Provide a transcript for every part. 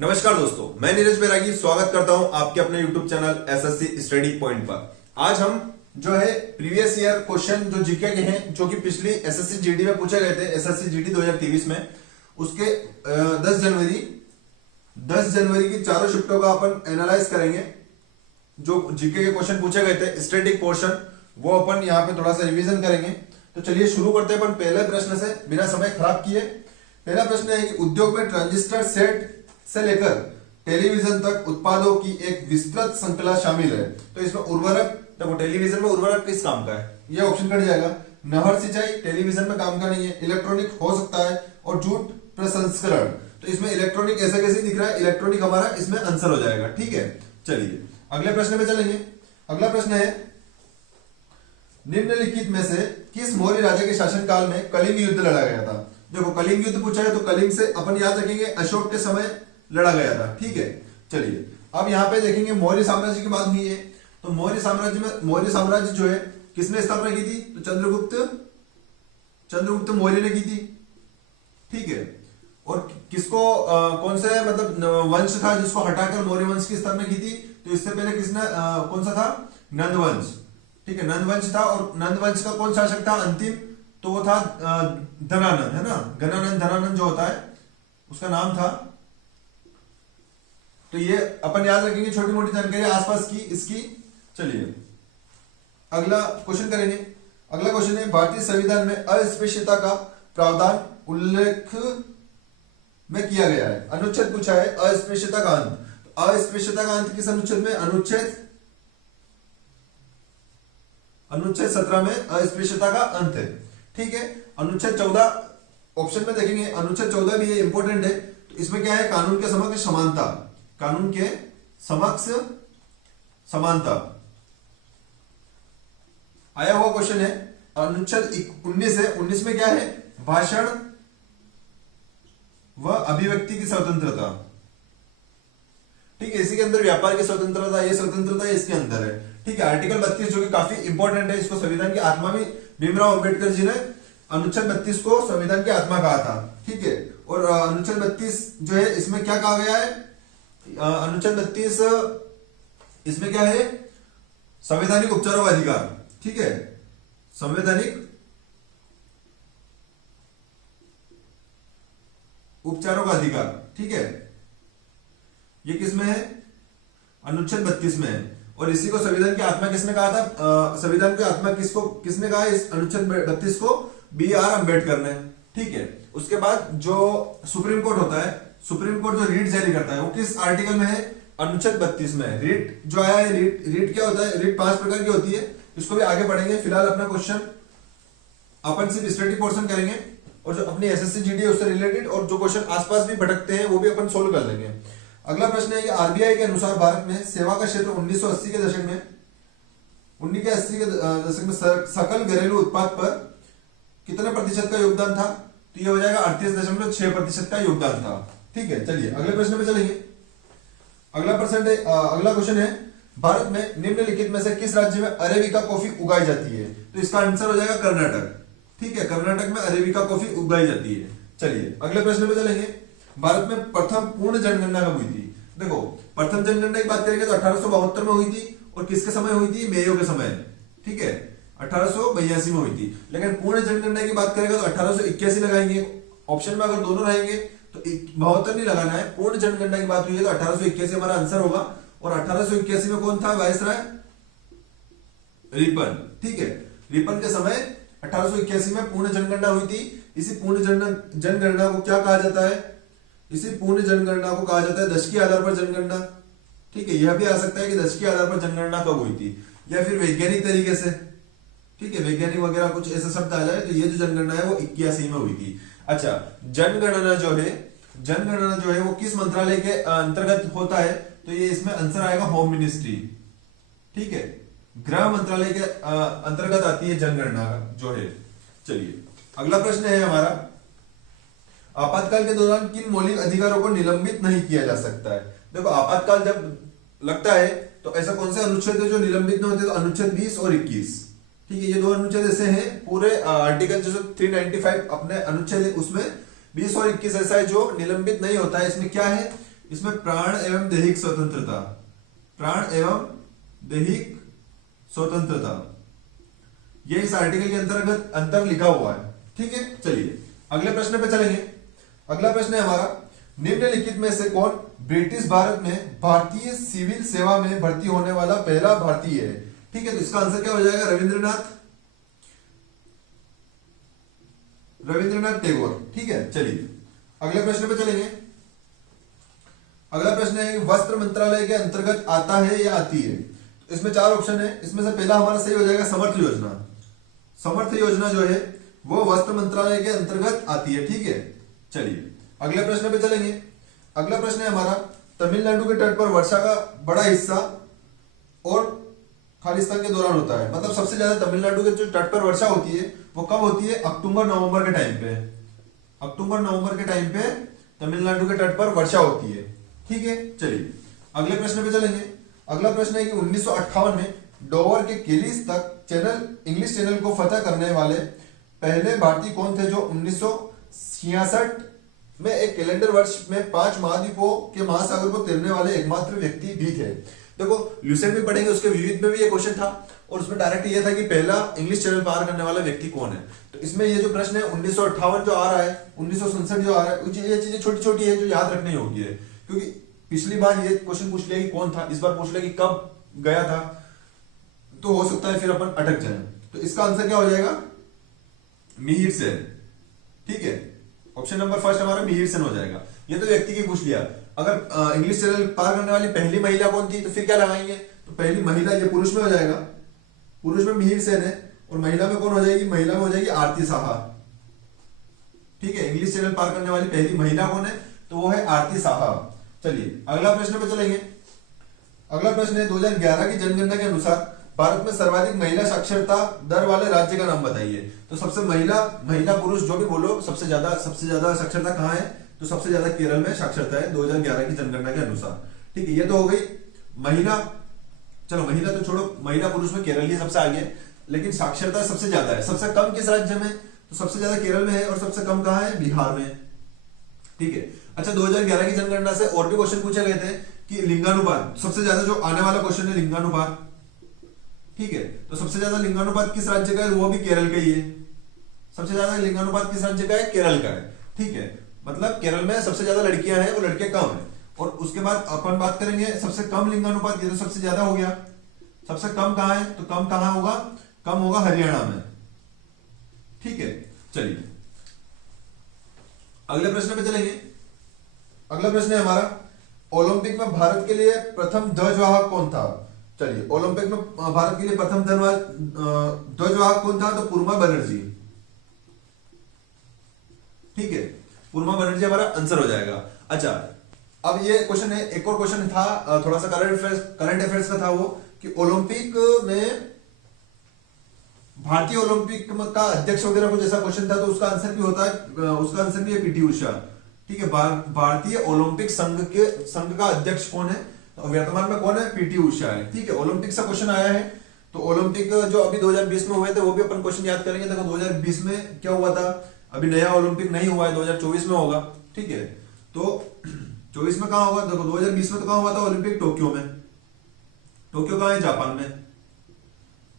नमस्कार दोस्तों, मैं नीरज बैरागी स्वागत करता हूं आपके अपने YouTube channel SSC study point पर। आज हम जो है प्रीवियस ईयर क्वेश्चन जो जीके के हैं, जो कि पिछली एसएससी जीडी में पूछे गए थे, एसएससी जीडी 2023 में, उसके 10 जनवरी की चारों शिफ्टों का अपन एनालाइज करेंगे। जो जीके के क्वेश्चन पूछे गए थे स्टैटिक पोर्शन, वो अपन यहाँ पे थोड़ा सा रिवीजन करेंगे। तो चलिए शुरू करते हैं अपन पहले प्रश्न से, बिना समय खराब किए। पहला प्रश्न है कि उद्योग में ट्रांजिस्टर सेट से लेकर टेलीविजन तक उत्पादों की एक विस्तृत श्रृंखला शामिल है। तो इसमें उर्वरक, देखो टेलीविजन में उर्वरक किस काम का है, ये ऑप्शन कट जाएगा। नहर सिंचाई टेलीविजन में काम का नहीं है, इलेक्ट्रॉनिक हो सकता है, और जूट प्रसंस्करण। तो इसमें इलेक्ट्रॉनिक ऐसे कैसे दिख रहा है, इलेक्ट्रॉनिक हमारा इसमें आंसर हो जाएगा। ठीक है, चलिए अगले प्रश्न में चलेंगे। अगला प्रश्न है, निम्नलिखित में से किस मौर्य राजा के शासनकाल में कलिंग युद्ध लड़ा गया था। देखो कलिंग युद्ध पूछा है, तो कलिंग से अपन याद रखेंगे अशोक के समय लड़ा गया था। ठीक है, चलिए अब यहाँ पे देखेंगे मौर्य साम्राज्य की बात हुई है। तो मौर्य साम्राज्य जो है किसने स्थापना की थी, तो चंद्रगुप्त मौर्य ने की थी। ठीक है, और किसको कौन सा मतलब वंश था जिसको हटाकर मौर्य वंश की स्थापना की थी, तो इससे पहले किसने कौन सा था, नंद वंश। ठीक है, नंद वंश था, और नंद वंश का कौन शासक था अंतिम, तो वो था धनानंद, है ना, धनानंद जो होता है उसका नाम था। तो ये अपन याद रखेंगे, छोटी मोटी जानकारी आसपास की इसकी। चलिए अगला क्वेश्चन करेंगे। अगला क्वेश्चन है, भारतीय संविधान में अस्पृश्यता का प्रावधान उल्लेख में किया गया है। अनुच्छेद पूछा है अस्पृश्यता का अंत। तो अस्पृश्यता का अंत किस अनुच्छेद में, अनुच्छेद 17 में अस्पृश्यता का अंत है। ठीक है, अनुच्छेद 14 ऑप्शन में देखेंगे, अनुच्छेद 14 भी ये इंपॉर्टेंट है। तो इसमें क्या है, कानून के समक्ष समानता, कानून के समक्ष समानता आया हुआ क्वेश्चन है। अनुच्छेद 19 है, 19 में क्या है, भाषण व अभिव्यक्ति की स्वतंत्रता। ठीक है, इसी के अंदर व्यापार की स्वतंत्रता, ये स्वतंत्रता इसके अंदर है। ठीक है, आर्टिकल 32 जो कि काफी इंपॉर्टेंट है, इसको संविधान की आत्मा भी भीमराव अंबेडकर जी ने अनुच्छेद 32 को संविधान की आत्मा कहा था। ठीक है, और अनुच्छेद 32 जो है इसमें क्या कहा गया है, अनुच्छेद 32 इसमें क्या है, संवैधानिक उपचारों का अधिकार। ठीक है, संवैधानिक उपचारों का अधिकार। ठीक है, ये किसमें है, अनुच्छेद 32 में है। और इसी को संविधान की आत्मा किसने कहा था, संविधान की आत्मा किसने कहा, इस अनुच्छेद 32 को B.R. अम्बेडकर ने। ठीक है, उसके बाद जो सुप्रीम कोर्ट होता है, सुप्रीम कोर्ट जो रीट जारी करता है वो किस आर्टिकल में है, अनुच्छेद 32 में है। रीट जो आया है, रीट क्या होता है, रीट 5 प्रकार की होती है, इसको भी आगे पढ़ेंगे। फिलहाल अपना क्वेश्चन अपन सिर्फ स्टैटिक पोर्शन करेंगे, और जो अपनी एसएससी जीडी है उससे रिलेटेड, और जो क्वेश्चन आसपास भी भटकते हैं वो भी अपन सोल्व कर लेंगे। अगला प्रश्न है कि आरबीआई के अनुसार भारत में सेवा का क्षेत्र 1980 के दशक में सकल घरेलू उत्पाद पर कितने प्रतिशत का योगदान था, तो ये हो जाएगा 38.6% का योगदान था। ठीक है, चलिए अगले प्रश्न में चलेंगे। अगला क्वेश्चन है, भारत में निम्नलिखित में से किस राज्य में अरेबिका कॉफी उगाई जाती है, तो इसका आंसर हो जाएगा कर्नाटक। ठीक है, कर्नाटक में अरेबिका कॉफी उगाई जाती है। चलिए अगले प्रश्न में चलेंगे। भारत में प्रथम पूर्ण जनगणना कब हुई थी। देखो प्रथम जनगणना की बात करेंगे तो 1872 में हुई थी, और किसके समय हुई थी, मेयो के समय। ठीक है, 1882 में हुई थी। लेकिन पूर्ण जनगणना की बात करेंगे तो 1881 लगाएंगे। ऑप्शन में अगर दोनों रहेंगे तो 72 नहीं लगाना है। पूर्ण जनगणना की बात हुई है तो 1881 हमारा आंसर होगा। और 1881 में कौन था वायसराय, रिपन। ठीक है, रिपन के समय 1881 में पूर्ण जनगणना हुई थी। इसी पूर्ण जनगणना को क्या कहा जाता है, इसी पूर्ण जनगणना को कहा जाता है दशक के आधार पर जनगणना। ठीक है, यह भी आ सकता है कि दशक के आधार पर जनगणना कब हुई थी, या फिर वैज्ञानिक तरीके से। ठीक है, वैज्ञानिक वगैरह कुछ ऐसा शब्द आ जाए तो ये जो जनगणना है वो 81 में हुई थी। अच्छा, जनगणना जो है वो किस मंत्रालय के अंतर्गत होता है, तो ये इसमें आंसर आएगा होम मिनिस्ट्री। ठीक है, गृह मंत्रालय के अंतर्गत आती है जनगणना जो है। चलिए अगला प्रश्न है हमारा, आपातकाल के दौरान किन मौलिक अधिकारों को निलंबित नहीं किया जा सकता है। देखो आपातकाल जब लगता है तो ऐसा कौन से अनुच्छेद है जो निलंबित नहीं होते, तो अनुच्छेद 20 और 21। ठीक है, ये दो अनुच्छेद ऐसे हैं, पूरे आर्टिकल जो 395 अपने अनुच्छेद है उसमें 20 और 21 ऐसा है जो निलंबित नहीं होता है। इसमें क्या है, इसमें प्राण एवं दैहिक स्वतंत्रता, प्राण एवं दैहिक स्वतंत्रता, ये इस आर्टिकल के अंतर्गत अंतर लिखा हुआ है। ठीक है, चलिए अगले प्रश्न पे चलेंगे। अगला प्रश्न है हमारा, निम्नलिखित में से कौन ब्रिटिश भारत में भारतीय सिविल सेवा में भर्ती होने वाला पहला भारतीय है? ठीक है, तो इसका आंसर क्या हो जाएगा? रविंद्रनाथ टैगोर। ठीक है, चलिए अगले प्रश्न पे चलेंगे। अगला प्रश्न है, वस्त्र मंत्रालय के अंतर्गत आता है या आती है? तो इसमें 4 ऑप्शन है, इसमें से पहला हमारा सही हो जाएगा समर्थ योजना। समर्थ योजना जो है वो वस्त्र मंत्रालय के अंतर्गत आती है। ठीक है, चलिए अगले प्रश्न पे चलेंगे। अगला प्रश्न है हमारा, तमिलनाडु के तट पर वर्षा का बड़ा हिस्सा और खालिस्तान के दौरान होता है। मतलब सबसे ज्यादा तमिलनाडु के जो तट पर वर्षा होती है वो कब होती है? अक्टूबर नवंबर के टाइम पे। अक्टूबर नवंबर के टाइम पे तमिलनाडु के तट पर वर्षा होती है। ठीक है, चलिए अगले प्रश्न पे चलेंगे। अगला प्रश्न है कि 1958 में डोवर के केलिस तक चैनल इंग्लिश चैनल को फतह करने वाले पहले भारतीय कौन थे, जो 1966 में एक कैलेंडर वर्ष में 5 महाद्वीपों के महासागर को तैरने वाले एकमात्र व्यक्ति भी थे। देखो ल्यूसेंट में पढ़ेंगे, उसके विविध में भी ये क्वेश्चन था और उसमें डायरेक्ट ये था कि पहला इंग्लिश चैनल पार करने वाला व्यक्ति कौन है। तो इसमें ये जो प्रश्न है 1958 जो आ रहा है, 1967 जो आ रहा है, ये चीजें छोटी छोटी है जो याद रखनी होगी है, क्योंकि पिछली बार ये क्वेश्चन पूछ लिया कि कौन था, इस बार पूछ लिया कि कब गया था, तो हो सकता है फिर अपन अटक जाए। तो इसका आंसर क्या हो जाएगा? मिहिर सेन। ठीक है, ऑप्शन नंबर फर्स्ट हमारा मिहिर सेन हो जाएगा। ये तो व्यक्ति की पूछ लिया। अगर इंग्लिश चैनल पार करने वाली पहली महिला कौन थी तो फिर क्या लगाएंगे? तो पहली महिला ये पुरुष में हो जाएगा, पुरुष में मिहिर सेन है और महिला में कौन हो जाएगी? महिला में हो जाएगी आरती साहा। ठीक है, इंग्लिश चैनल पार करने वाली पहली महिला कौन है? तो वो है आरती साहा। चलिए अगला प्रश्न पे चलेंगे। अगला प्रश्न है, 2011 की जनगणना के अनुसार भारत में सर्वाधिक महिला साक्षरता दर वाले राज्य का नाम बताइए। तो सबसे महिला पुरुष जो भी बोलो, सबसे ज्यादा साक्षरता कहाँ है? तो सबसे ज्यादा केरल में साक्षरता है 2011 की जनगणना के अनुसार। ठीक है, ये तो हो गई महिला। चलो महिला तो छोड़ो, महिला पुरुष में केरल ही सबसे आगे है, लेकिन साक्षरता सबसे ज्यादा है। सबसे कम किस राज्य में? तो सबसे ज्यादा केरल में है और सबसे कम कहाँ है? बिहार में। ठीक है, अच्छा 2011 की जनगणना से और भी क्वेश्चन पूछे गए थे कि लिंगानुपात, सबसे ज्यादा जो आने वाला क्वेश्चन है लिंगानुपात। ठीक है, तो सबसे ज्यादा लिंगानुपात किस राज्य का है? वो भी केरल का ही है। सबसे ज्यादा लिंगानुपात किस राज्य का है? केरल का है। ठीक है, मतलब केरल में सबसे ज्यादा लड़कियां हैं, वो लड़के कम है। और उसके बाद अपन बात करेंगे सबसे कम लिंगानुपात, ये तो सबसे ज्यादा हो गया। सबसे कम कहां है? तो कम कहां होगा? कम होगा हरियाणा में। ठीक है, चलिए अगले प्रश्न पे चलेंगे। अगला प्रश्न है हमारा, ओलंपिक में भारत के लिए प्रथम ध्वजवाहक कौन था? चलिए ओलंपिक में भारत के लिए प्रथम ध्वजवाहक कौन था? तो पुरमा बनर्जी। ठीक है, पुरमा बनर्जी हमारा आंसर हो जाएगा। अच्छा अब ये क्वेश्चन है, एक और क्वेश्चन था थोड़ा सा करंट अफेयर्स का था वो, कि ओलंपिक में भारतीय ओलंपिक का अध्यक्ष वगैरह कुछ ऐसा क्वेश्चन था, तो उसका आंसर भी होता है, उसका आंसर भी है पीटी उषा। ठीक है, भारतीय ओलंपिक संघ का अध्यक्ष कौन है? तो वर्तमान में कौन है? पीटी उषा है। ठीक है, ओलंपिक से क्वेश्चन आया है, तो ओलंपिक जो अभी 2020 में हुए थे वो भी अपन क्वेश्चन याद करेंगे। देखो 2020 में क्या हुआ था, अभी नया ओलंपिक नहीं हुआ है, 2024 में होगा। ठीक है, तो 24 में कहां होगा? देखो 2020 में तो कहां हुआ था ओलंपिक? टोक्यो में। टोक्यो कहां है? जापान में।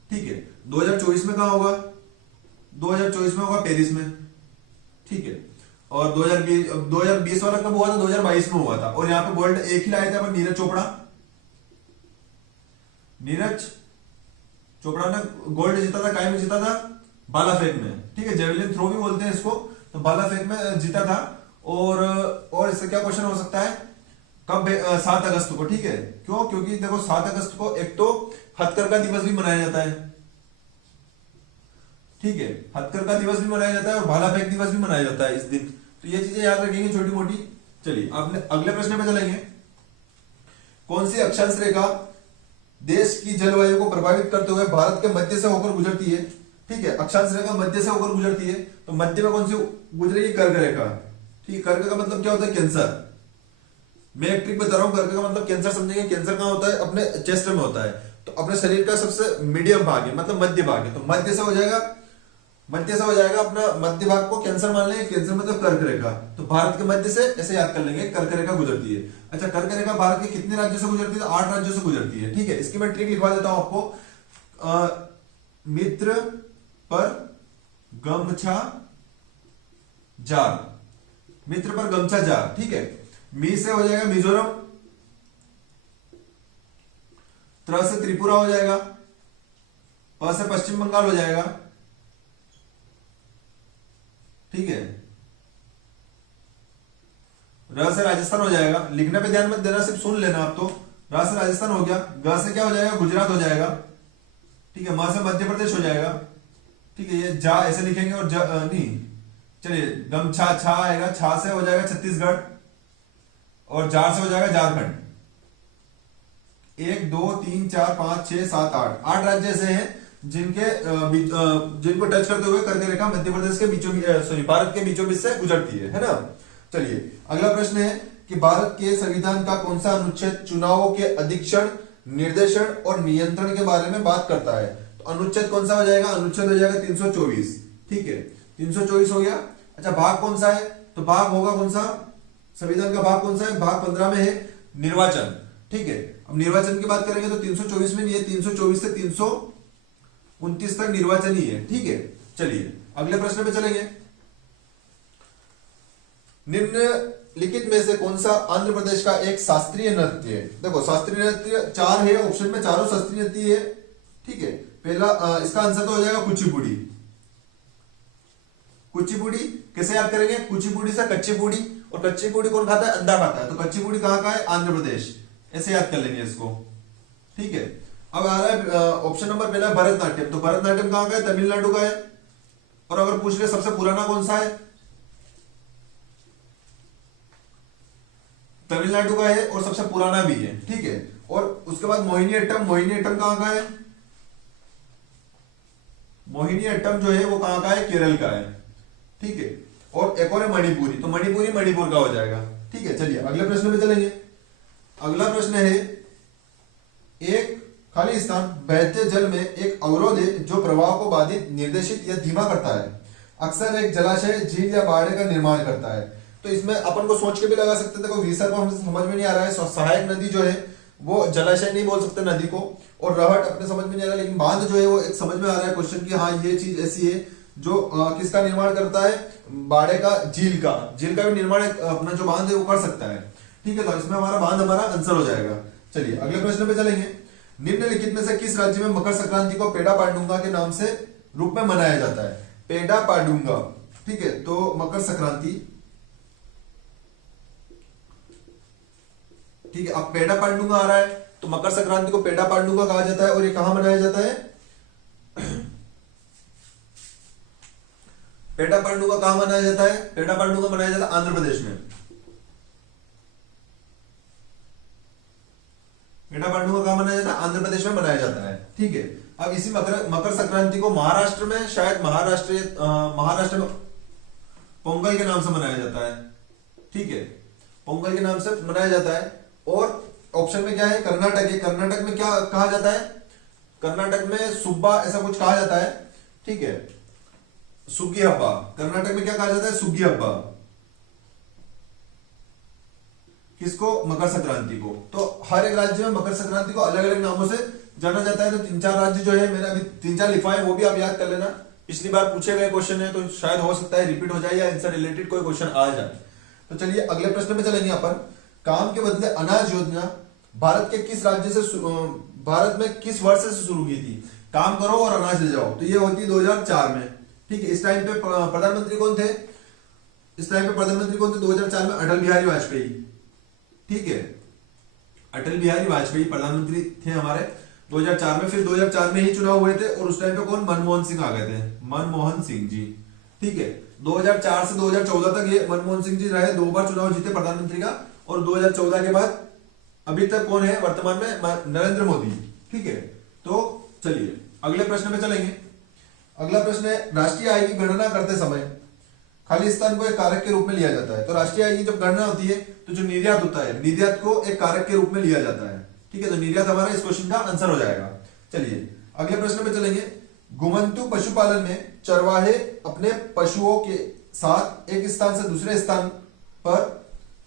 ठीक है, 2024 में कहां होगा? 2024 में होगा पेरिस में। ठीक है, और 2020 वाला कब हुआ था? 2022 में हुआ था। और यहाँ पे गोल्ड एक ही लाए थे अपन, नीरज चोपड़ा ने गोल्ड जीता था। काय में जीता था? भाला फेंक में। ठीक है, जेवलिन थ्रो भी बोलते हैं इसको, तो भाला फेंक में जीता था। और इससे क्या क्वेश्चन हो सकता है? कब? 7 अगस्त को। ठीक है, क्यों? क्योंकि देखो 7 अगस्त को एक तो हथकरघा दिवस भी मनाया जाता है। ठीक है, हथकरघा दिवस भी मनाया जाता है और भाला फेंक दिवस भी मनाया जाता है इस दिन। तो ये चीजें याद रखेंगे छोटी मोटी। चलिए आपने अगले प्रश्न पे चलेंगे। कौन सी अक्षांश रेखा देश की जलवायु को प्रभावित करते हुए भारत के मध्य से होकर गुजरती है? ठीक है, अक्षांश रेखा मध्य से होकर गुजरती है, तो मध्य में कौन सी गुजरेगी? कर्क रेखा। ठीक है, कर्क का मतलब क्या होता है? कैंसर। मैं एक ट्रिक बता रहा हूं, कर्क का मतलब कैंसर समझेंगे। कैंसर कहां होता है? अपने चेस्ट में होता है, तो अपने शरीर का सबसे मीडियम भाग है, मतलब मध्य भाग है, तो मध्य से हो जाएगा मध्य से हो जाएगा अपना, मध्य भाग को कैंसर मान लेंगे, कैंसर मतलब कर्क रेखा, तो भारत के मध्य से ऐसे याद कर लेंगे कर्क रेखा गुजरती है। अच्छा, कर्क रेखा भारत के कितने राज्यों से गुजरती है? तो 8 राज्यों से गुजरती है। ठीक है, इसकी मैं ट्रिक लिखवा देता हूं आपको। मित्र पर गमछा जार, मित्र पर गमछा जार। ठीक है, मी से हो जाएगा मिजोरम, त्र से त्रिपुरा हो जाएगा, प से पश्चिम बंगाल हो जाएगा। ठीक है, र से राजस्थान हो जाएगा, लिखने पे ध्यान मत देना, सिर्फ सुन लेना आप। तो र से राजस्थान हो गया, ग से क्या हो जाएगा? गुजरात हो जाएगा। ठीक है, म से मध्य प्रदेश हो जाएगा। ठीक है, ये जा ऐसे लिखेंगे और नहीं, चलिए गमछा छा आएगा, छा से हो जाएगा छत्तीसगढ़ और जार से हो जाएगा झारखंड। 1 2 3 4 5 6 7 8 राज्य ऐसे हैं जिनको टच करते हुए कर्क रेखा मध्य प्रदेश के बीचों सॉरी भारत के बीचों बीच से गुजरती है ना। चलिए अगला प्रश्न है कि भारत के संविधान का कौन सा अनुच्छेद चुनावों के अधीक्षण, निर्देशन और नियंत्रण के बारे में बात करता है? तो अनुच्छेद कौन सा हो जाएगा? अनुच्छेद हो जाएगा 324। ठीक है, 324 हो गया। अच्छा, भाग कौन सा है? तो भाग होगा कौन सा? संविधान का भाग कौन सा है? भाग 15 में है निर्वाचन। ठीक है, अब निर्वाचन की बात करेंगे तो 324 में नहीं है, 324 से 329 तक निर्वाचन ही है। ठीक है, चलिए अगले प्रश्न पे चलेंगे। निम्नलिखित में से कौन सा आंध्र प्रदेश का एक शास्त्रीय नृत्य है? देखो शास्त्रीय नृत्य 4 है ऑप्शन में, चारों शास्त्रीय नृत्य है। ठीक है, पहला इसका आंसर तो हो जाएगा कुचिपुड़ी। कुचिपुड़ी कैसे याद करेंगे? कुचिपुड़ी से कच्चीपुड़ी, और कच्चीपुड़ी कौन खाता है? अंधा खाता है। तो कच्चीपुड़ी कहां का है? आंध्र प्रदेश। ऐसे याद कर लेंगे इसको। ठीक है, अब आ रहा है ऑप्शन नंबर पहला भरतनाट्यम। तो भरतनाट्यम कहां का है? तमिलनाडु का है। और अगर पूछ रहे सबसे पुराना कौन सा है? तमिलनाडु का है और सबसे पुराना भी है। ठीक है, और उसके बाद मोहिनीअट्टम। मोहिनीअट्टम कहां का है? मोहिनीअट्टम जो है वो कहां का है? केरल का है। ठीक है, और एक और है मणिपुरी। तो मणिपुरी मणिपुर का हो जाएगा। ठीक है, चलिए अगले प्रश्न पे चलेंगे। अगला प्रश्न है, एक खाली स्थान बहते जल में एक अवरोध है जो प्रवाह को बाधित, निर्देशित या धीमा करता है। अक्सर एक जलाशय, झील या बाड़े का निर्माण करता है। तो इसमें अपन को सोच के भी लगा सकते थे, विसर्ग हमसे समझ में नहीं आ रहा है। सहायक नदी जो है वो जलाशय नहीं बोल सकते नदी को, और रहट अपने समझ में नहीं आ रहा है, लेकिन बांध जो है वो एक समझ में आ रहा है क्वेश्चन की हाँ ये चीज ऐसी है जो किसका निर्माण करता है? बाड़े का, झील का। झील का भी निर्माण अपना जो बांध है वो कर सकता है। ठीक है, तो इसमें हमारा बांध हमारा आंसर हो जाएगा। चलिए अगले प्रश्न पे चलेंगे। निम्नलिखित में से किस राज्य में मकर संक्रांति को पेड़ा पाडुंगा के नाम से रूप में मनाया जाता है? पेड़ा पाडुंगा। ठीक है, तो मकर संक्रांति। ठीक है, अब पेड़ा पाडुंगा आ रहा है तो मकर संक्रांति को पेड़ा पाडुंगा कहा जाता है। और ये कहां मनाया जाता है? पेड़ा पाडुंगा कहां मनाया जाता है? पेड़ा पाडुंगा मनाया जाता है आंध्र प्रदेश में। पेड़ा पाडुंगा कहां मनाया जाता है? आंध्र प्रदेश में मनाया जाता है। ठीक है, अब इसी मकर संक्रांति को महाराष्ट्र में, शायद महाराष्ट्र में पोंगल के नाम से मनाया जाता है। ठीक है, पोंगल के नाम से मनाया जाता है। और ऑप्शन में क्या है? कर्नाटक है। कर्नाटक में क्या कहा जाता है? कर्नाटक में सुब्बा ऐसा कुछ कहा जाता है। ठीक है, सुग्गी हब्बा। कर्नाटक में क्या कहा जाता है? सुग्गी हब्बा। किसको? मकर संक्रांति को। तो हर एक राज्य में मकर संक्रांति को अलग अलग नामों से जाना जाता है। तो 3-4 राज्य जो है, मैंने अभी 3-4 लिखवाए, वो भी आप याद कर लेना। पिछली बार पूछे गए क्वेश्चन है तो शायद हो सकता है रिपीट हो जाए या इनसे रिलेटेड कोई क्वेश्चन आ जाए। तो चलिए अगले प्रश्न में चलेंगे अपन। काम के बदले अनाज योजना भारत के किस राज्य से, भारत में किस वर्ष से शुरू की थी? काम करो और अनाज ले जाओ। तो ये होती है 2004 में। ठीक है, इस टाइम पे प्रधानमंत्री कौन थे? इस टाइम पे प्रधानमंत्री कौन थे 2004 में? अटल बिहारी वाजपेयी। ठीक है, अटल बिहारी वाजपेयी प्रधानमंत्री थे हमारे 2004 में। फिर 2004 में ही चुनाव हुए थे और उस टाइम पे कौन? मनमोहन सिंह आ गए थे, मनमोहन सिंह जी। ठीक है, 2004 से 2014 तक ये मनमोहन सिंह जी रहे, 2 बार चुनाव जीते प्रधानमंत्री का। और 2014 के बाद अभी तक कौन है वर्तमान में? नरेंद्र मोदी। ठीक है, तो चलिए अगले प्रश्न में चलेंगे। अगला प्रश्न है, राष्ट्रीय आय की गणना करते समय खाली स्थान को एक कारक के रूप में लिया जाता है। तो राष्ट्रीय आय की जब गणना होती है तो जो निर्यात होता है, निर्यात को एक कारक के रूप में लिया जाता है। ठीक है, तो निर्यात हमारा इस क्वेश्चन का आंसर हो जाएगा। चलिए अगले प्रश्न पे चलेंगे। घुमंतु पशुपालन में चरवाहे अपने पशुओं के साथ एक स्थान से दूसरे स्थान पर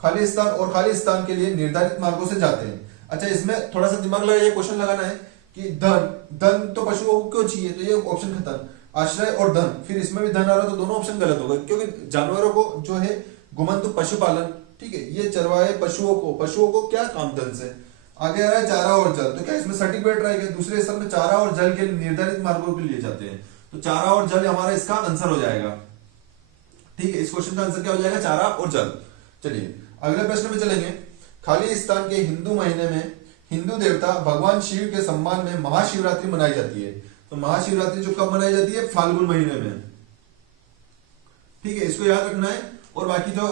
खाली स्थान और खाली स्थान के लिए निर्धारित मार्गों से जाते हैं। अच्छा, इसमें थोड़ा सा दिमाग लगा, ये क्वेश्चन लगाना है कि धन तो पशुओं को क्यों चाहिए, तो ये ऑप्शन खत्म। आश्रय और धन, फिर इसमें भी धन आ रहा तो दोनों ऑप्शन गलत हो गए, क्योंकि जानवरों को जो है घुमंतु पशुपालन, ठीक है, ये चरवाहे पशुओं को क्या काम धन से। आगे आ रहा है चारा और जल, तो क्या इसमें सटीक बैठ रहा है? दूसरे स्थल में चारा और जल के निर्धारित मार्गों के लिए जाते हैं, तो चारा और जल हमारा इसका आंसर हो जाएगा। ठीक है, इस क्वेश्चन का आंसर क्या हो जाएगा? चारा और जल। चलिए अगले प्रश्न में चलेंगे। खाली स्थान के हिंदू महीने में हिंदू देवता भगवान शिव के सम्मान में महाशिवरात्रि मनाई जाती है। तो महाशिवरात्रि जो कब मनाई जाती है? फाल्गुन महीने में। ठीक है, इसको याद रखना है। और बाकी जो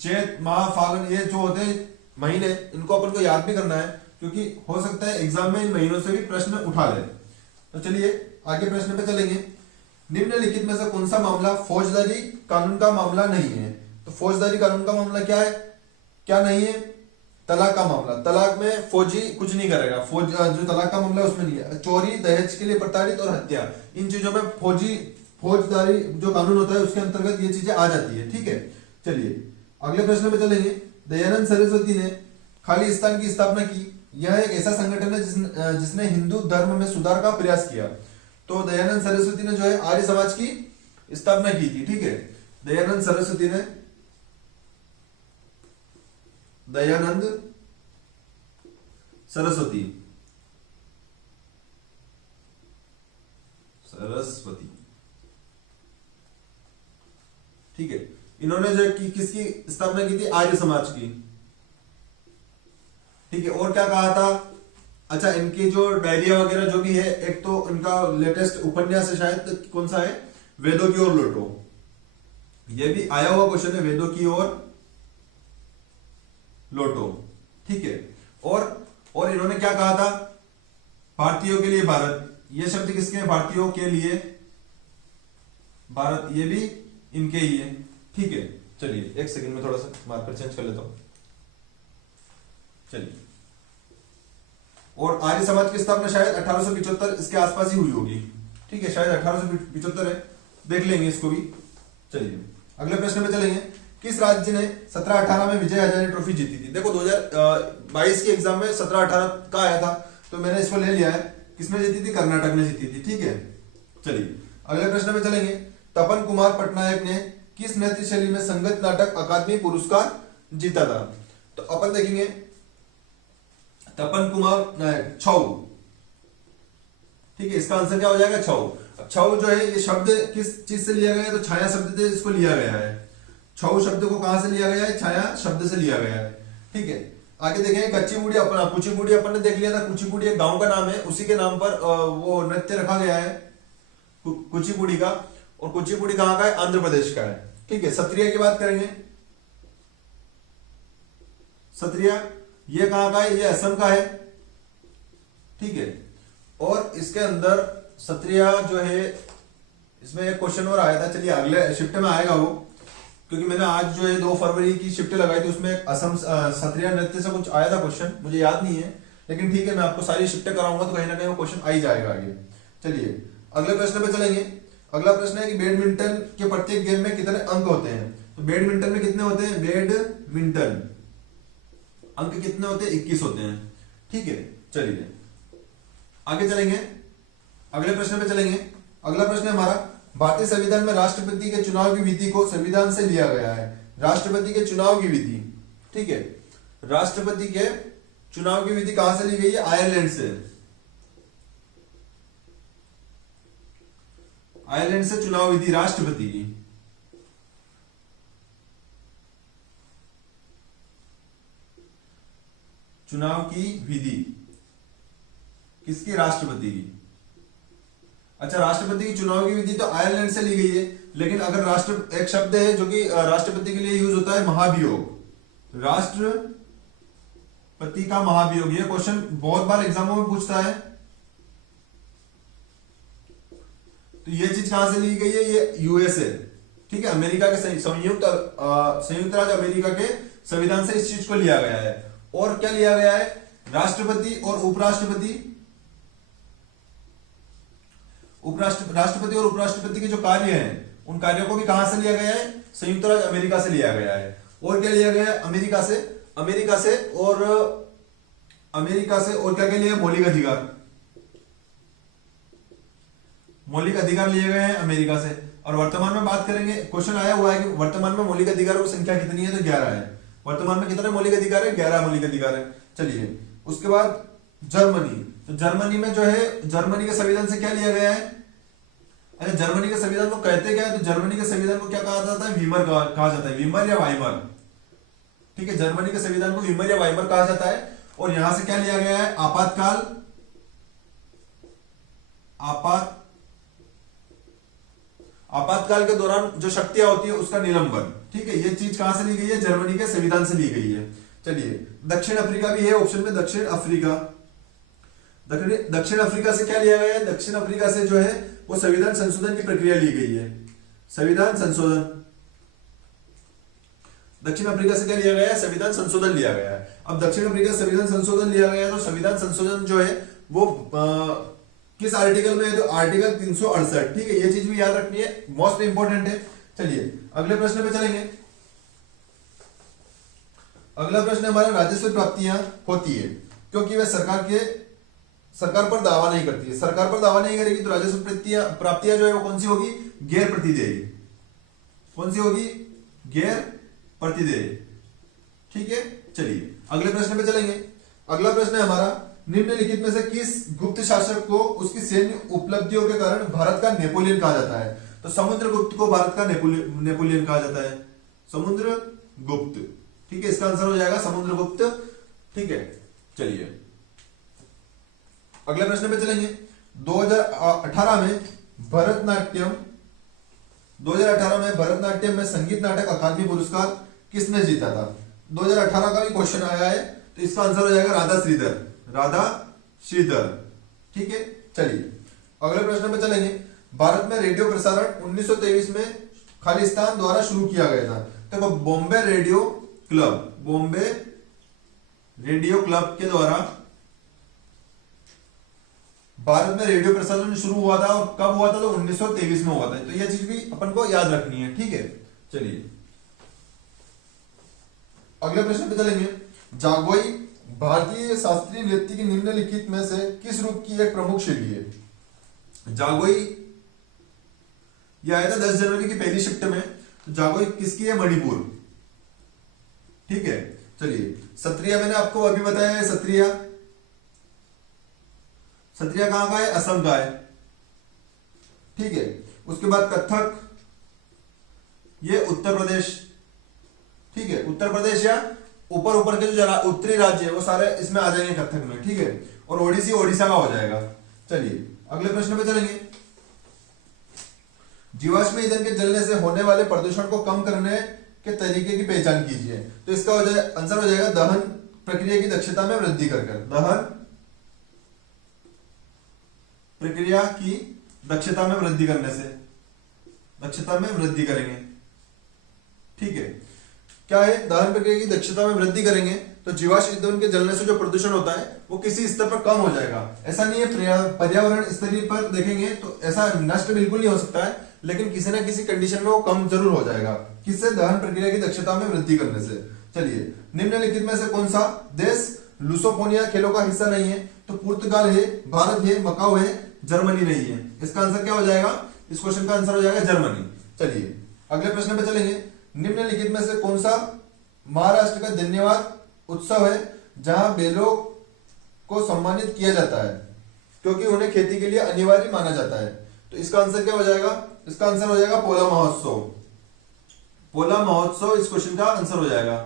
चैत माह फाल्गुन ये जो होते हैं महीने, इनको अपन को याद भी करना है, क्योंकि हो सकता है एग्जाम में इन महीनों से भी प्रश्न उठा ले। तो चलिए आगे प्रश्न पे चलेंगे। निम्नलिखित में से कौन सा मामला फौजदारी कानून का मामला नहीं है? तो फौजदारी कानून का मामला क्या है, क्या नहीं है? तलाक का मामला। तलाक में फौजी कुछ नहीं करेगा, जो तलाक का मामला है उसमें नहीं है। चोरी, दहेज के लिए प्रताड़ित और हत्या, इन चीजों में फौजदारी जो कानून होता है उसके अंतर्गत ये चीजें आ जाती है। ठीक है, चलिए अगले प्रश्न में चलेंगे। दयानंद सरस्वती ने खाली स्थान की स्थापना की। यह एक ऐसा संगठन है जिसने हिंदू धर्म में सुधार का प्रयास किया। तो दयानंद सरस्वती ने जो है आर्य समाज की स्थापना की थी। ठीक है, दयानंद सरस्वती ठीक है, इन्होंने जो किसकी स्थापना की थी? आर्य समाज की। ठीक है, और क्या कहा था? अच्छा, इनकी जो डायरिया वगैरह जो भी है, एक तो इनका लेटेस्ट उपन्यास है शायद, कौन सा है? वेदों की ओर लौटो। ये भी आया हुआ क्वेश्चन है, वेदों की ओर लौटो। ठीक है, और इन्होंने क्या कहा था? भारतीयों के लिए भारत। ये शब्द किसके हैं? भारतीयों के लिए भारत, ये भी इनके ही है। ठीक है, चलिए एक सेकंड में थोड़ा सा मार्कर चेंज कर लेता हूं। चलिए, और आर्य समाज की स्थापना शायद 1875 इसके आसपास ही हुई होगी। ठीक है, शायद 1875 है, देख लेंगे इसको भी। चलिए अगले प्रश्न में चलेंगे। किस राज्य ने 17-18 में विजय हजारे ट्रॉफी जीती थी? देखो 2022 के एग्जाम में 17-18 का आया था, तो मैंने इसको ले लिया है। किसने जीती थी? कर्नाटक ने जीती थी। ठीक है, चलिए अगले प्रश्न में चलेंगे। तपन कुमार पटनायक ने किस नृत्य शैली में संगीत नाटक अकादमी पुरस्कार जीता था? तो अपन देखेंगे तपन कुमार नायक, छऊ। ठीक है, इसका आंसर क्या हो जाएगा? छऊ। अब छऊ जो है ये शब्द किस चीज से लिया गया है? तो छाया शब्द से इसको लिया गया है। छऊ शब्द को कहां से लिया गया है? छाया शब्द से लिया गया है। ठीक है, आगे देखेंगे कुचिपुड़ी। कुचिपुड़ी अपन ने देख लिया था, कुचिपुड़ी एक गांव का नाम है, उसी के नाम पर वो नृत्य रखा गया है कुचिपुड़ी का। और कुचिपुड़ी कहां का है? आंध्र प्रदेश का है। ठीक है, सत्रिया की बात करेंगे। सत्रिया ये कहां का है? ये असम का है। ठीक है, और इसके अंदर सत्रिया जो है, इसमें एक क्वेश्चन और आया था। चलिए अगले शिफ्ट में आएगा वो, क्योंकि मैंने आज जो है 2 फरवरी की शिफ्ट लगाई थी, उसमें असम सत्रिया नृत्य से कुछ आया था क्वेश्चन, मुझे याद नहीं है, लेकिन ठीक है मैं आपको सारी शिफ्टें कराऊंगा तो कहीं ना कहीं वो क्वेश्चन आ ही जाएगा आगे। चलिए अगले प्रश्न पे चलेंगे। अगला प्रश्न है कि बैडमिंटन के प्रत्येक गेम में कितने अंक होते हैं? तो बैडमिंटन में कितने होते हैं? बैडमिंटन अंक कितने होते हैं? 21 होते हैं। ठीक है, चलिए आगे चलेंगे, अगले प्रश्न पे चलेंगे। अगला प्रश्न हमारा, भारतीय संविधान में राष्ट्रपति के चुनाव की विधि को संविधान से लिया गया है। राष्ट्रपति के चुनाव की विधि, ठीक है, राष्ट्रपति के चुनाव की विधि कहां से ली गई है? आयरलैंड से। आयरलैंड से चुनाव विधि राष्ट्रपति की। चुनाव की विधि किसकी? राष्ट्रपति की। अच्छा, राष्ट्रपति की चुनाव की विधि तो आयरलैंड से ली गई है, लेकिन अगर एक शब्द है जो कि राष्ट्रपति के लिए यूज होता है, महाभियोग। राष्ट्रपति का महाभियोग, ये क्वेश्चन बहुत बार एग्जामों में पूछता है। तो ये चीज कहां से ली गई है? ये यूएसए, ठीक है, अमेरिका के संयुक्त राज्य अमेरिका के संविधान से इस चीज को लिया गया है। और क्या लिया गया है? राष्ट्रपति और उपराष्ट्रपति। राष्ट्रपति और उपराष्ट्रपति के जो कार्य हैं उन कार्यों को भी कहां से लिया गया है, संयुक्त राज्य अमेरिका से लिया गया है। और क्या लिया गया है, अमेरिका से और क्या क्या लिया, मौलिक अधिकार लिए गए हैं अमेरिका से। और वर्तमान में बात करेंगे, क्वेश्चन आया हुआ है कि वर्तमान में मौलिक अधिकारों की संख्या कितनी है, तो 11 है। वर्तमान में कितने मौलिक अधिकार है, 11 मौलिक अधिकार है। चलिए उसके बाद जर्मनी, तो जर्मनी में जो है, जर्मनी के संविधान से क्या लिया गया है, अरे जर्मनी के संविधान को कहते क्या है, तो जर्मनी के संविधान को क्या कहा जाता है, वीमर कहा जाता है, वीमर या वाइमर। ठीक है, जर्मनी के संविधान को वीमर या वाइमर कहा जाता है। और यहां से क्या लिया गया है, आपातकाल के दौरान जो शक्तियां होती है उसका निलंबन। ठीक है, ये चीज कहां से ली गई है, जर्मनी के संविधान से ली गई है। चलिए दक्षिण अफ्रीका भी है ऑप्शन में, दक्षिण अफ्रीका से क्या लिया गया है, दक्षिण अफ्रीका से जो है वो संविधान संशोधन की प्रक्रिया ली गई है, संविधान संशोधन। दक्षिण अफ्रीका से क्या लिया गया है, संविधान संशोधन लिया गया है। अब दक्षिण अफ्रीका से संविधान संशोधन लिया गया है, तो संविधान संशोधन जो है वो किस आर्टिकल में है, तो आर्टिकल 368। ठीक है, ये चीज भी याद रखनी है, मोस्ट इंपॉर्टेंट है। चलिए अगले प्रश्न पे चलेंगे। अगला प्रश्न हमारा, राजस्व प्राप्तियां होती है क्योंकि वह सरकार पर दावा नहीं करती है। सरकार पर दावा नहीं करेगी तो राजस्व प्राप्तियां जो है वो कौन सी होगी, गैर प्रतिदेय। कौन सी होगी, गैर प्रतिदेय। ठीक है, चलिए अगले प्रश्न पे चलेंगे। अगला प्रश्न है हमारा, निम्नलिखित में से किस गुप्त शासक को उसकी सैन्य उपलब्धियों के कारण भारत का नेपोलियन कहा जाता है, तो समुद्रगुप्त को भारत का नेपोलियन कहा जाता है, समुद्रगुप्त। ठीक है, इसका आंसर हो जाएगा समुद्रगुप्त। ठीक है, चलिए अगले प्रश्न पे चलेंगे। 2018 में भरतनाट्यम में संगीत नाटक अकादमी पुरस्कार किसने जीता था। 2018 का भी क्वेश्चन आया है, तो इसका आंसर हो जाएगा राधा श्रीधर। ठीक है, चलिए अगले प्रश्न पे चलेंगे। भारत में रेडियो प्रसारण 1923 में खालिस्तान द्वारा शुरू किया गया था। तो बॉम्बे रेडियो क्लब के द्वारा भारत में रेडियो प्रसारण शुरू हुआ था, और कब हुआ था, तो 1923 में हुआ था। तो यह चीज भी अपन को याद रखनी है। ठीक है, चलिए अगले प्रश्न पे चलेंगे। जागोई भारतीय शास्त्रीय नृत्य की निम्नलिखित में से किस रूप की एक प्रमुख शैली है। जागोई यह आया था 10 जनवरी की पहली शिफ्ट में। तो जागोई किसकी है, मणिपुर। ठीक है, चलिए सत्रिया मैंने आपको अभी बताया है, सत्रिया कहां का है, असम का है। ठीक है, उसके बाद कथक, ये उत्तर प्रदेश। ठीक है, उत्तर प्रदेश या ऊपर के जो उत्तरी राज्य है वो सारे इसमें आ जाएंगे कथक में। ठीक है, और ओडिसी ओडिशा का हो जाएगा। चलिए अगले प्रश्न पे चलेंगे। जीवाश्म ईंधन के जलने से होने वाले प्रदूषण को कम करने के तरीके की पहचान कीजिए। तो इसका आंसर हो जाएगा दहन प्रक्रिया की दक्षता में वृद्धि कर। दहन प्रक्रिया की दक्षता में वृद्धि करने से, दक्षता में वृद्धि करेंगे। ठीक है, क्या है, दहन प्रक्रिया की दक्षता में वृद्धि करेंगे तो जीवाश्म ईंधन के जलने से जो प्रदूषण होता है वो किसी स्तर पर कम हो जाएगा। ऐसा नहीं है पर्यावरण स्तर पर देखेंगे तो ऐसा नष्ट बिल्कुल नहीं हो सकता है, लेकिन किसी ना किसी कंडीशन में वो कम जरूर हो जाएगा। किससे, दहन प्रक्रिया की दक्षता में वृद्धि करने से। चलिए निम्नलिखित में से कौन सा देश लुसोफोनिया खेलों का हिस्सा नहीं है, तो पुर्तगाल है, भारत है, मकाओ है, जर्मनी नहीं है। इसका आंसर क्या हो जाएगा, इस क्वेश्चन का आंसर हो जाएगा जर्मनी। चलिए अगले प्रश्न पे चलेंगे। निम्नलिखित में से कौन सा महाराष्ट्र का धन्यवाद उत्सव है जहां बैलों को सम्मानित किया जाता है क्योंकि उन्हें खेती के लिए अनिवार्य माना जाता है। तो इसका आंसर क्या हो जाएगा, इसका आंसर हो जाएगा पोला महोत्सव। पोला महोत्सव इस क्वेश्चन का आंसर हो जाएगा।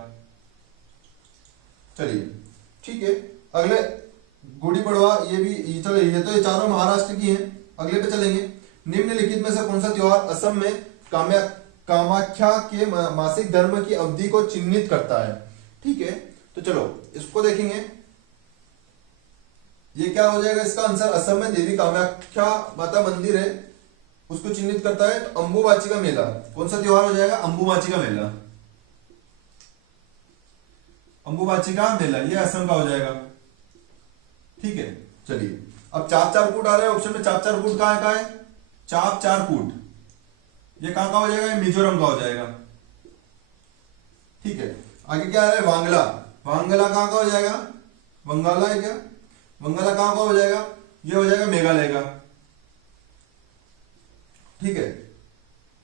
चलिए ठीक है, अगले गुड़ी पड़वा, चलो ये तो ये चारों महाराष्ट्र की हैं। अगले पे चलेंगे। निम्नलिखित में से कौन सा त्योहार असम में कामाख्या के मासिक धर्म की अवधि को चिन्हित करता है। ठीक है, तो चलो इसको देखेंगे। ये क्या हो जाएगा, इसका आंसर असम में देवी कामाख्या माता मंदिर है, उसको चिन्हित करता है। तो अंबुबाची का मेला, कौन सा त्योहार हो जाएगा, अंबुबाची का मेला। अंबुबाची का मेला ये असम का हो जाएगा। ठीक है, चलिए अब चाप चार कूट आ रहा है ऑप्शन में। चाप चार कूट कहां है, चाप चार कूट, ये कहां का हो जाएगा, ये मिजोरम का हो जाएगा। ठीक है, आगे क्या है, वांगला, वांगला कहां का हो जाएगा, बंगाला है क्या, बंगाला कहां का हो जाएगा, ये हो जाएगा मेघालय का। ठीक है,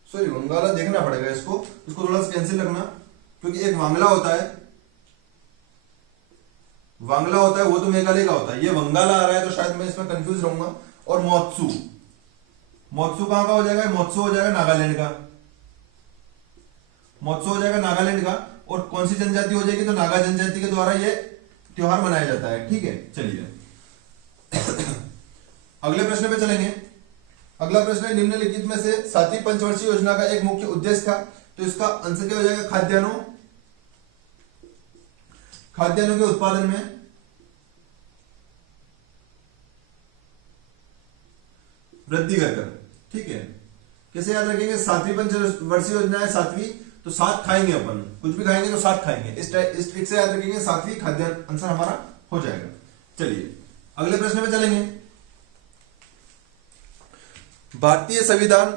सॉरी बंगाला देखना पड़ेगा इसको, इसको थोड़ा सा कैंसिल रखना, क्योंकि एक वांगला होता है, वांगला होता है वो तो मेघालय का होता है, ये वंगाला आ रहा है तो शायद मैं इसमें कंफ्यूज रहूंगा। और मोत्सू, मोत्सू कहां का हो जाएगा, मोत्सू हो जाएगा नागालैंड का, मोत्सू हो जाएगा नागालैंड का। और कौन सी जनजाति हो जाएगी, तो नागा जनजाति के द्वारा ये त्योहार मनाया जाता है। ठीक है, चलिए अगले प्रश्न पे चलेंगे। अगला प्रश्न है, निम्नलिखित में से 7वीं पंचवर्षीय योजना का एक मुख्य उद्देश्य था, तो इसका आंसर क्या हो जाएगा, खाद्यान्नों, खाद्यान्नों के उत्पादन में वृद्धि कर। ठीक है, कैसे याद रखेंगे, 7वीं पंचवर्षीय योजना है, 7वीं, तो 7 खाएंगे अपन, कुछ भी खाएंगे तो 7 खाएंगे, इस ट्रिक से याद रखेंगे, 7वीं खाद्यान्न आंसर हमारा हो जाएगा। चलिए अगले प्रश्न पे चलेंगे। भारतीय संविधान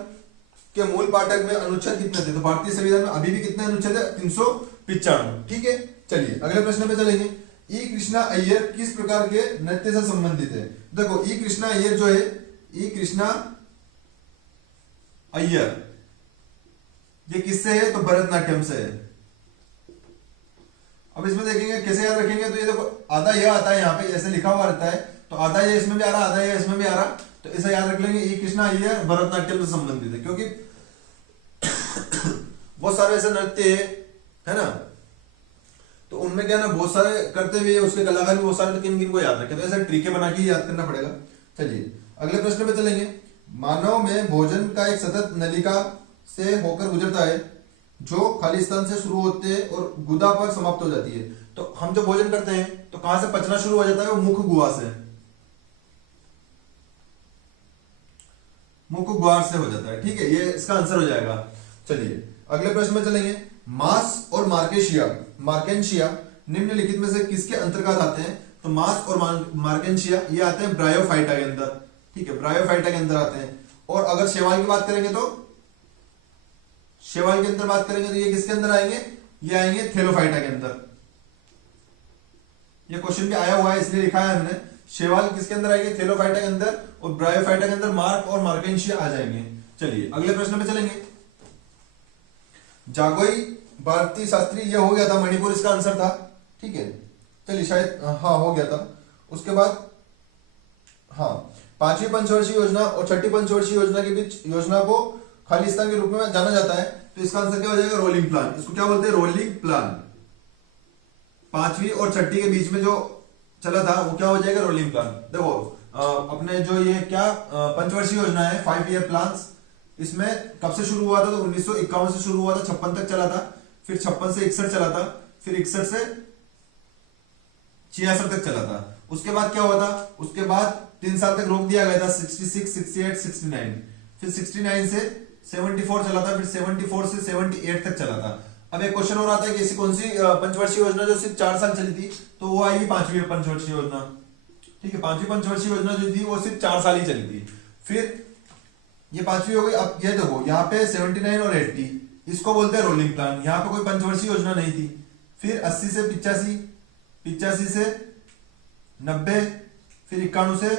के मूल पाठक में अनुच्छेद कितने थे, तो भारतीय संविधान में अभी भी कितने अनुच्छेद है, 395। ठीक है, चलिए अगले प्रश्न पे चलेंगे। ई कृष्णा अय्यर किस प्रकार के नृत्य से संबंधित है, देखो ई कृष्णा अय्यर जो है, ई कृष्णा अय्यर ये किससे है, तो भरतनाट्यम से है। अब इसमें देखेंगे कैसे याद रखेंगे, तो ये देखो आधा यह आता है, यहाँ पे ऐसे लिखा हुआ रहता है, तो आधा ये इसमें भी आ रहा, आधा ये इसमें भी आ रहा, तो ऐसा याद रख लेंगे, ई कृष्णा अय्यर भरतनाट्यम से संबंधित है, क्योंकि बहुत सारे ऐसे नृत्य है ना, तो उनमें क्या ना बहुत सारे करते हुए उसके कलाकार भी बहुत सारे, लेकिन इनको याद रखें, तो ऐसे ट्रिके बना के याद करना पड़ेगा। चलिए अगले प्रश्न पे चलेंगे। मानव में भोजन का एक सतत नलिका से होकर गुजरता है, जो खाली स्थान से शुरू होते हैं और गुदा पर समाप्त हो जाती है। तो हम जो भोजन करते हैं तो कहां से पचना शुरू हो जाता है, वो मुख गुहा से, मुख गुहा से हो जाता है। ठीक है, ये इसका आंसर हो जाएगा। चलिए अगले प्रश्न में चलेंगे। मास और मार्केशिया, मार्केशिया निम्नलिखित में से किसके अंतर्गत आते हैं, तो मास और मार्केशिया ये आते हैं ब्रायोफाइटा के अंदर। ठीक है, ब्रायोफाइटा के अंदर आते हैं। और अगर शैवाल की बात करेंगे, तो शैवाल के अंदर बात करेंगे तो ये किसके अंदर आएंगे, ये आएंगे थेलोफाइटा के अंदर। ये क्वेश्चन भी आया हुआ है इसलिए लिखा है हमने, शैवाल किसके अंदर आएंगे, थेलोफाइटा के अंदर, और ब्रायोफाइटा के अंदर मार्क और मार्केशिया आ जाएंगे। चलिए अगले प्रश्न में चलेंगे। जागोई भारतीय शास्त्री, ये हो गया था, मणिपुर इसका आंसर था। ठीक है, चलिए शायद हाँ हो गया था। उसके बाद हाँ, 5वीं पंचवर्षीय योजना और 6ठी पंचवर्षीय योजना के बीच योजना को खालिस्तान के रूप में जाना जाता है, तो इसका आंसर क्या हो जाएगा, रोलिंग प्लान। इसको क्या बोलते हैं, रोलिंग प्लान। 5वीं और 6ठी के बीच में जो चला था वो क्या हो जाएगा, रोलिंग प्लान। देखो अपने जो ये क्या पंचवर्षीय योजना है, 5 ईयर प्लान, इसमें कब से शुरू हुआ था, तो 1951 से शुरू हुआ था, 56 तक चला था, फिर 56 से 61 चला था, फिर 61 से 66 तक चला था। उसके बाद क्या हुआ था, उसके बाद 3 साल तक रोक दिया गया था, 66, 68, 69, फिर 69 से 74 चला था, फिर 74 से 78 तक चला था। अब एक क्वेश्चन और आता है कि ऐसी कौन सी पंचवर्षीय योजना जो सिर्फ 4 साल चली थी, तो वो आएगी 5वीं पंचवर्षीय योजना। ठीक है, 5वीं पंचवर्षीय योजना जो थी वो सिर्फ 4 साल ही चली थी। फिर ये 5वीं हो गई। अब ये देखो यहाँ पे 79 और 80 इसको बोलते हैं रोलिंग प्लान, यहाँ पे कोई पंचवर्षीय योजना नहीं थी। फिर 80 से 85, 85 से 90, फिर 91 से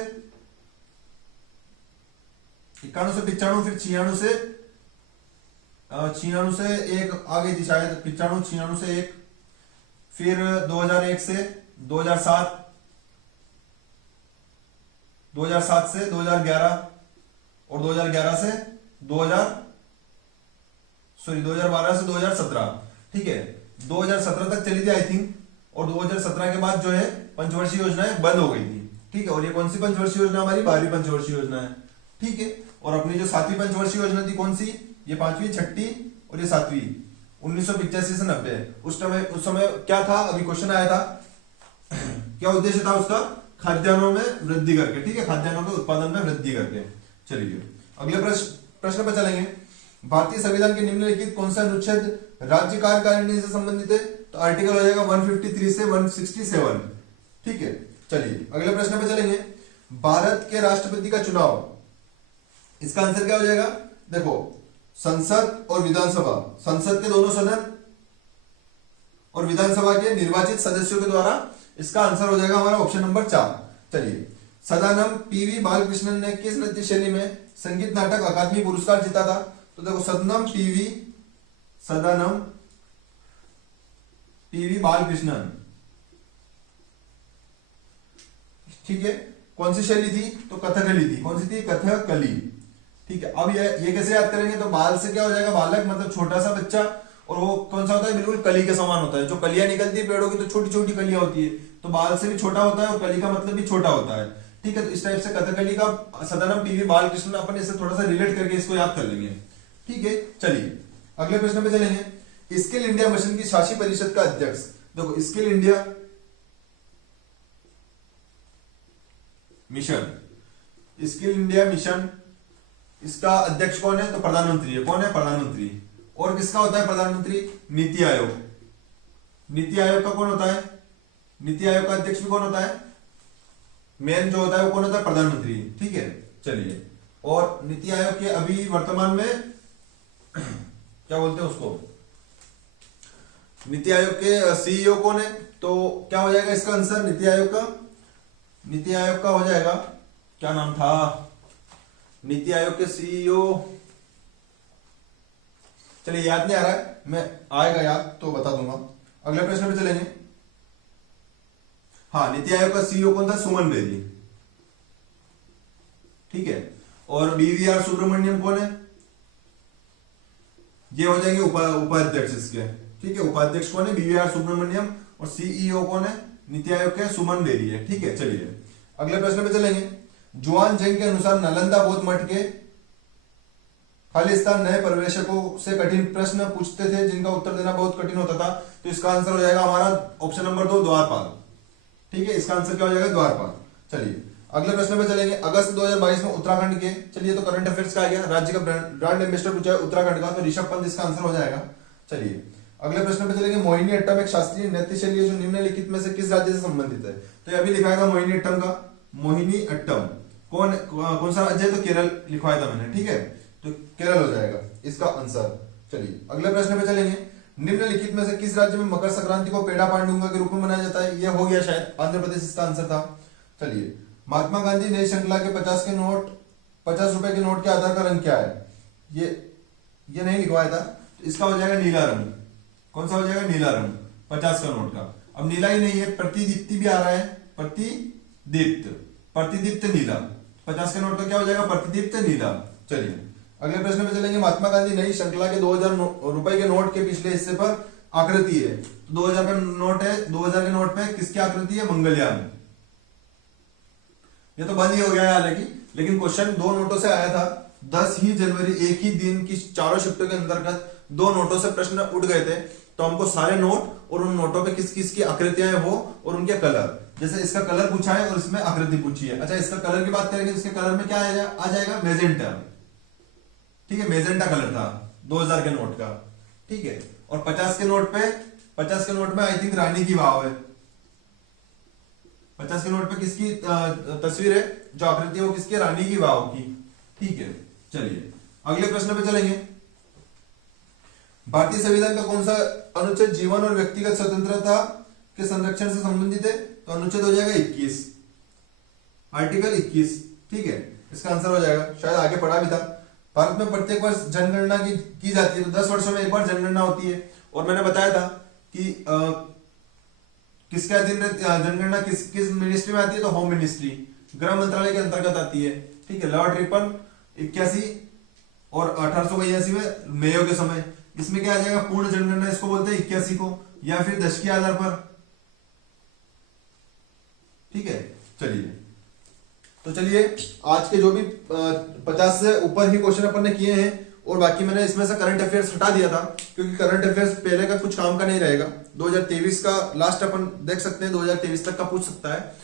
95, फिर 96 से एक आगे थी शायद, 95 से एक, फिर 2001 से 2007, 2007 से 2011, और 2011 से 2012 से 2017। ठीक है, 2017 तक चली थी आई थिंक, और 2017 के बाद जो है पंचवर्षीय योजनाएं बंद हो गई थी। ठीक है, और ये कौन सी पंचवर्षीय योजना, हमारी 12वीं पंचवर्षीय योजना है। ठीक है, और अपनी जो 7वीं पंचवर्षीय योजना थी कौन सी, ये 5वीं, 6ठी और ये 7वीं, 1985 से 90। उस समय क्या था, अभी क्वेश्चन आया था, क्या उद्देश्य था उसका, खाद्यान्नों में वृद्धि करके। ठीक है, खाद्यान्नों के उत्पादन में वृद्धि करके। चलिए अगले प्रश्न पर चलेंगे। भारतीय संविधान के निम्नलिखित कौन सा अनुच्छेद राज्य कार्यकारिणी से संबंधित है, तो आर्टिकल हो जाएगा 153 से 167। ठीक है, चलिए अगले प्रश्न पे चलेंगे। भारत के राष्ट्रपति का चुनाव इसका आंसर क्या हो जाएगा? देखो, संसद और विधानसभा, संसद के दोनों सदन और विधानसभा के निर्वाचित सदस्यों के द्वारा, इसका आंसर हो जाएगा हमारा ऑप्शन नंबर 4। चलिए, सदानम पीवी बालकृष्णन ने किस नृत्य शैली में संगीत नाटक अकादमी पुरस्कार जीता था? तो देखो, सदानम पीवी बालकृष्णन, ठीक है, कौन सी शैली थी? तो कथकली थी। कौन सी थी? कथकली। ठीक है, अब ये कैसे याद करेंगे? तो बाल से क्या हो जाएगा? बालक मतलब छोटा सा बच्चा, और वो कौन सा होता है? बिल्कुल कली के समान होता है। जो कलियां निकलती है पेड़ों की तो छोटी छोटी कलियां होती है, तो बाल से भी छोटा होता है और कली का मतलब भी छोटा होता है। ठीक है, तो इस टाइप से कथकली का सदानम पीवी बालकृष्णन, अपन इसे थोड़ा सा रिलेट करके इसको याद कर लेंगे। ठीक है, चलिए अगले प्रश्न पे चलेंगे। स्किल इंडिया मिशन की शासी परिषद का अध्यक्ष, देखो स्किल इंडिया मिशन, इसका अध्यक्ष कौन है? तो प्रधानमंत्री है। कौन है? प्रधानमंत्री। और किसका होता है प्रधानमंत्री? नीति आयोग। नीति आयोग का कौन होता है? नीति आयोग का अध्यक्ष भी कौन होता है? मेन जो होता है वो कौन होता है? प्रधानमंत्री। ठीक है, चलिए, और नीति आयोग के अभी वर्तमान में क्या बोलते हैं उसको? नीति आयोग के सीईओ कौन है? तो क्या हो जाएगा इसका आंसर? नीति आयोग का हो जाएगा, क्या नाम था नीति आयोग के सीईओ? चलिए याद नहीं आ रहा है, मैं आएगा याद तो बता दूंगा। अगले प्रश्न पे चलेंगे। हाँ, नीति आयोग का सीईओ कौन था? सुमन बेदी। ठीक है, और बीवीआर सुब्रमण्यम कौन है? ये हो जाएंगे उपाध्यक्ष इसके। ठीक है, उपाध्यक्ष कौन है? बीवीआर सुब्रमण्यम, और सीईओ कौन है? नीति आयोग के सुमन बेदी है। ठीक है, चलिए अगले प्रश्न पे चलेंगे। जुआन जंग के अनुसार नालंदा बौद्ध मठ के खालिस्तान नए प्रवेशकों से कठिन प्रश्न पूछते थे जिनका उत्तर देना बहुत कठिन होता था। तो इसका आंसर हो जाएगा हमारा ऑप्शन नंबर 2, द्वारपाल। ठीक है, इसका आंसर क्या हो जाएगा? द्वारपाल। चलिए अगले प्रश्न पे चलेंगे। अगस्त 2022 में उत्तराखंड के, चलिए तो करंट अफेयर्स का आ गया, राज्य का ब्रांड एम्बेसडर पूछा है उत्तराखंड का, तो ऋषभ पंत इसका आंसर हो जाएगा। चलिए अगले प्रश्न पे चलेंगे। मोहिनी अट्टम एक शास्त्रीय नृत्य शैली है जो निम्नलिखित में से किस राज्य से संबंधित है? तो ये अभी लिखाया था मोहिनी अट्टम का। मोहिनी अट्टम कौन सा राज्य है? तो केरल लिखवाया था मैंने। ठीक है, तो केरल हो जाएगा इसका आंसर। चलिए अगले प्रश्न पे चलेंगे। निम्नलिखित में से किस राज्य में मकर संक्रांति को पेड़ा पांडुंगा के रूप में मनाया जाता है? यह हो गया शायद आंध्र प्रदेश, इसका आंसर था। चलिए, महात्मा गांधी नई श्रृंखला के 50 रुपए के नोट के आधार का रंग क्या है? ये नहीं लिखवाया था, तो इसका हो जाएगा नीला रंग। कौन सा हो जाएगा? नीला रंग 50 का नोट का। अब नीला ही नहीं है, प्रतिदीप्ति भी आ रहा है, प्रतिदीप्त नीला। 50 के नोट का क्या हो जाएगा? प्रतिदीप्त नीला। चलिए अगले प्रश्न पे चलेंगे। महात्मा गांधी नई श्रृंखला के 2000 रुपए के नोट के पिछले हिस्से पर आकृति है, तो 2000 का नोट है, 2000 के नोट पे किसकी आकृति है? मंगलयान। ये तो बंद ही हो गया है हालांकि, लेकिन क्वेश्चन 2 नोटों से आया था। 10 ही जनवरी, एक ही दिन की चारों शिफ्टों के अंतर्गत 2 नोटों से प्रश्न उठ गए थे, तो हमको सारे नोट और उन नोटों पे किस किस की आकृतियां हैं वो और उनके कलर, जैसे इसका कलर पूछा है और इसमें आकृति पूछी है। अच्छा, इसका कलर की बात करेंगे, इसके कलर में क्या आ जाएगा? मेजेंटा। ठीक है, मेजेंटा कलर था 2000 के नोट का। ठीक है, और 50 के नोट में आई थिंक रानी की वाव है। 50 के नोट पे किसकी तस्वीर है? जो आकृति है वो किसकी? रानी की वाव की। ठीक है, चलिए अगले प्रश्न पे चलेंगे। भारतीय संविधान का कौन सा अनुच्छेद जीवन और व्यक्तिगत स्वतंत्रता के संरक्षण से संबंधित है? तो अनुच्छेद हो जाएगा 21, आर्टिकल 21। ठीक है, इसका आंसर हो जाएगा, शायद आगे पढ़ा भी था। भारत में प्रत्येक वर्ष जनगणना की जाती है, तो 10 वर्षों में एक बार जनगणना होती है। और मैंने बताया था कि किसके अधीन जनगणना किस मिनिस्ट्री में आती है? तो होम मिनिस्ट्री, गृह मंत्रालय के अंतर्गत आती है। ठीक है, लॉर्ड रिपन 81 और 1882 में मेयो के समय। इसमें क्या आ जाएगा? पूर्ण जनगणना इसको बोलते हैं 81 को, या फिर दशकीय आधार पर। ठीक है, चलिए तो चलिए आज के जो भी 50 से ऊपर ही क्वेश्चन अपन ने किए हैं, और बाकी मैंने इसमें से करंट अफेयर्स हटा दिया था क्योंकि करंट अफेयर्स पहले का कुछ काम का नहीं रहेगा। 2023 का लास्ट अपन देख सकते हैं, 2023 तक का पूछ सकता है।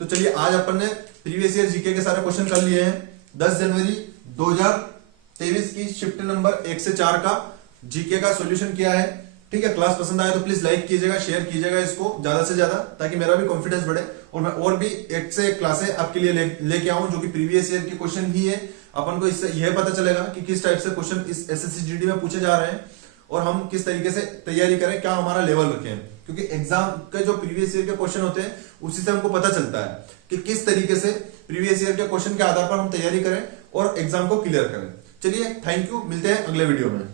तो चलिए आज अपन ने प्रीवियस ईयर जीके के सारे क्वेश्चन कर लिए हैं। 10 जनवरी 2023 की शिफ्ट नंबर 1 से 4 का जीके का सॉल्यूशन किया है। ठीक है, क्लास पसंद आए तो प्लीज लाइक कीजिएगा, शेयर कीजिएगा इसको ज्यादा से ज्यादा, ताकि मेरा भी कॉन्फिडेंस बढ़े और मैं और भी 1 से 1 क्लासें आपके लिए लेके आऊं जो कि प्रीवियस ईयर के क्वेश्चन ही है अपन को इससे यह पता चलेगा कि किस टाइप से क्वेश्चन इस एसएससी जीडी में पूछे जा रहे हैं और हम किस तरीके से तैयारी करें, क्या हमारा लेवल रखें। क्योंकि एग्जाम के जो प्रीवियस ईयर के क्वेश्चन होते हैं उसी से हमको पता चलता है कि किस तरीके से प्रीवियस ईयर के क्वेश्चन के आधार पर हम तैयारी करें और एग्जाम को क्लियर करें। चलिए, थैंक यू, मिलते हैं अगले वीडियो में।